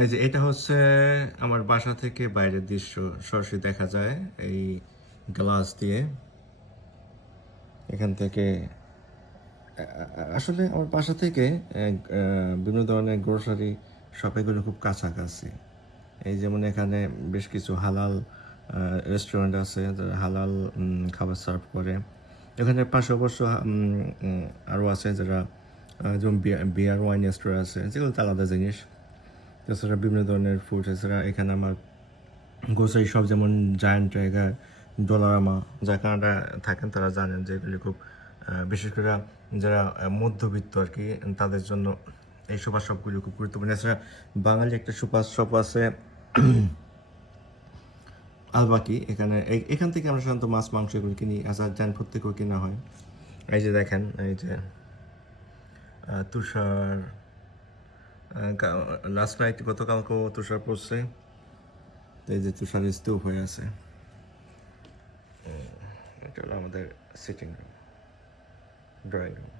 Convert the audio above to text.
এই যে এটা হচ্ছে আমার বাসা থেকে বাইরের দৃশ্য, সরাসরি দেখা যায় এই গ্লাস দিয়ে। এখান থেকে আসলে আমার বাসা থেকে বিভিন্ন ধরনের গ্রোসারি শপ এগুলো খুব কাছাকাছি। এই যেমন এখানে বেশ কিছু হালাল রেস্টুরেন্ট আছে যারা হালাল খাবার সার্ভ করে। এখানে পাশে অবশ্য আরও আছে যারা যেমন বিয়ার ওয়াইন স্টোর আছে, যেগুলো তো আলাদা জিনিস। তাছাড়া বিভিন্ন ধরনের ফুড, এছাড়া এখানে আমার গ্রোসারি শপ যেমন জায়ান্ট টাইগার, ডলারামা। যারা কানাডা থাকেন তারা জানেন যে এগুলি খুব বিশেষ করে যারা মধ্যবিত্ত আর কি, তাদের জন্য এই সুপার শপগুলি খুব গুরুত্বপূর্ণ। এছাড়া বাঙালি একটা সুপার শপ আছে আলবাকি। এখান থেকে আমরা সাধারণত মাছ মাংস এগুলো কিনি, আচার জানপুর থেকেও কেনা হয়। এই যে দেখেন, এই যে তুষার, লাস্ট নাইট গতকালকেও তুষার পড়ছে। এই যে তুষার স্তূপ হয়ে আছে। এটা হলো আমাদের সিটিং রুম, ড্রয়িং রুম।